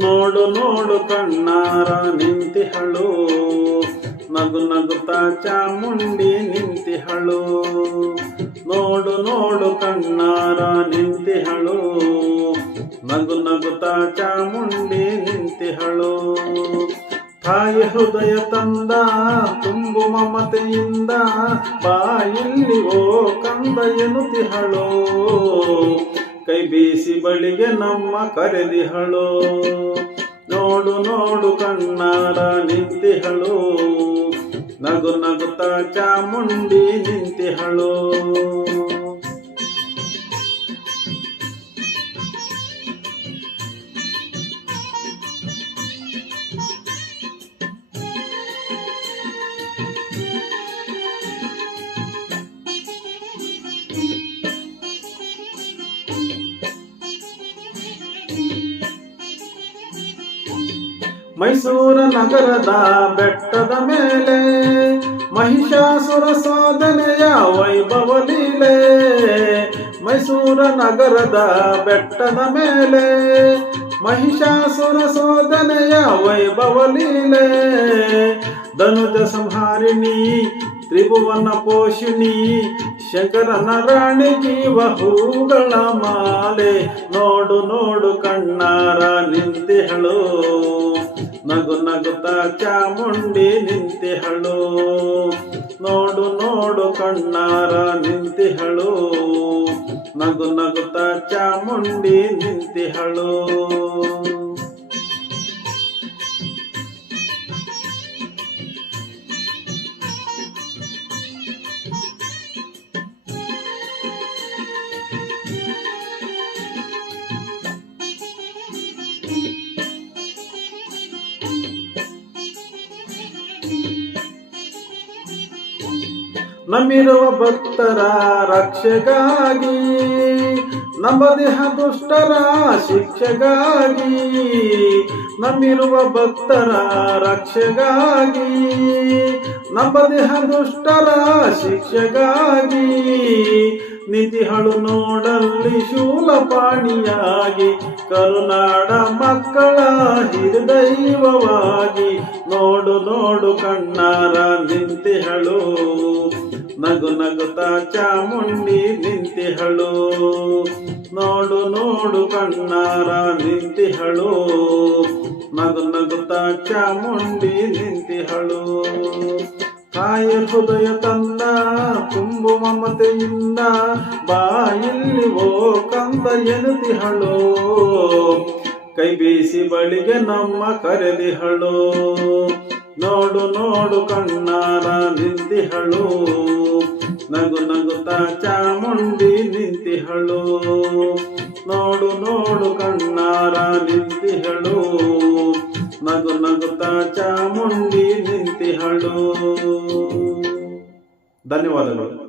ನೋಡು ನೋಡು ಕಣ್ಣಾರ ನಿಂತಿಹಳು, ನಗು ನಗುತ್ತಾ ಚಾಮುಂಡಿ ನಿಂತಿಹಳು. ನೋಡು ನೋಡು ಕಣ್ಣಾರ ನಿಂತಿಹಳು, ನಗು ನಗುತ್ತಾ ಚಾಮುಂಡಿ ನಿಂತಿಹಳು. ತಾಯಿ ಹೃದಯ ತಂದ ತುಂಬು ಮಮತೆಯಿಂದ ಬಾಯಿಲ್ಲಿ ಓ ಕಂದ ಎನ್ನುತ್ತಿಹಳು. ಕೈ ಬೀಸಿ ಬಳಿಗೆ ನಮ್ಮ ಕರೆದಿಹಳು. ನೋಡು ನೋಡು ಕಣ್ಣಾರ ನಿಂತಿಹಳು, ನಗು ನಗುತ್ತಾ ಚಾಮುಂಡಿ ನಿಂತಿಹಳು. ಮೈಸೂರ ನಗರದ ಬೆಟ್ಟದ ಮೇಲೆ ಮಹಿಷಾಸುರ ಸಾಧನೆಯ ವೈಭವ ಲೀಲೆ. ಮೈಸೂರ ನಗರದ ಬೆಟ್ಟದ ಮೇಲೆ ಮಹಿಷಾಸುರ ಸಾಧನೆಯ ವೈಭವ ಲೀಲೆ. ಧನುಜ ಸಂಹಾರಿಣಿ ತ್ರಿಭುವನ ಪೋಷಿಣಿ ಶಂಕರನ ರಾಣಿ ಜೀವ ಹೂಗಳ ಮಾಲೆ. ನೋಡು ನೋಡು ಕಣ್ಣಾರ ನಿಂತಿಹಳು, ನಗು ನಗುತ್ತಾ ಚಾಮುಂಡಿ ನಿಂತಿಹಳು. ನೋಡು ನೋಡು ಕಣ್ಣಾರ ನಿಂತಿಹಳು, ನಗು ನಗುತ್ತಾ ಚಾಮುಂಡಿ ನಿಂತಿಹಳು. ನಮ್ಮಿರುವ ಭಕ್ತರ ರಕ್ಷೆಗಾಗಿ, ನಮ್ಮ ದೇಹ ದುಷ್ಟರ ಶಿಕ್ಷೆಗಾಗಿ. ನಮ್ಮಿರುವ ಭಕ್ತರ ರಕ್ಷೆಗಾಗಿ, ನಮ್ಮ ದೇಹ ದುಷ್ಟರ ಶಿಕ್ಷೆಗಾಗಿ. ನಿಧಿಹಳು ನೋಡಲ್ಲಿ ಶೂಲಪಾಣಿಯಾಗಿ, ಕರುನಾಡ ಮಕ್ಕಳ ಹಿರಿದೈವವಾಗಿ. ನೋಡು ನೋಡು ಕಣ್ಣಾರ ನಿಂತಿಹಳು, ನಗು ನಗುತ್ತಾ ಚಾಮುಂಡಿ ನಿಂತಿಹಳು. ನೋಡು ನೋಡು ಕಣ್ಣಾರ ನಿಂತಿಹಳು, ನಗು ನಗುತ್ತಾ ಚಾಮುಂಡಿ ನಿಂತಿಹಳು. ತಾಯಿ ಹೃದಯ ತಂದ ತುಂಬು ಮಮತೆಯಿಂದ ಬಾಯಿಲ್ಲಿ ಓ ಕಂದ ಎನ್ನುತ್ತಿಹಳು. ಕೈ ಬೀಸಿ ಬಳಿಗೆ ನಮ್ಮ ಕರೆದಿಹಳು. ನೋಡು ನೋಡು ಕಣ್ಣಾರ ನಿಂತಿಹಳು, ನಗು ನಗುತ್ತಾ ಚಾಮುಂಡಿ ನಿಂತಿಹಳು. ನೋಡು ನೋಡು ಕಣ್ಣಾರ ನಿಂತಿಹಳು, ನಗು ನಗುತ್ತಾ ಚಾಮುಂಡಿ ನಿಂತಿಹಳು. ಧನ್ಯವಾದಗಳು.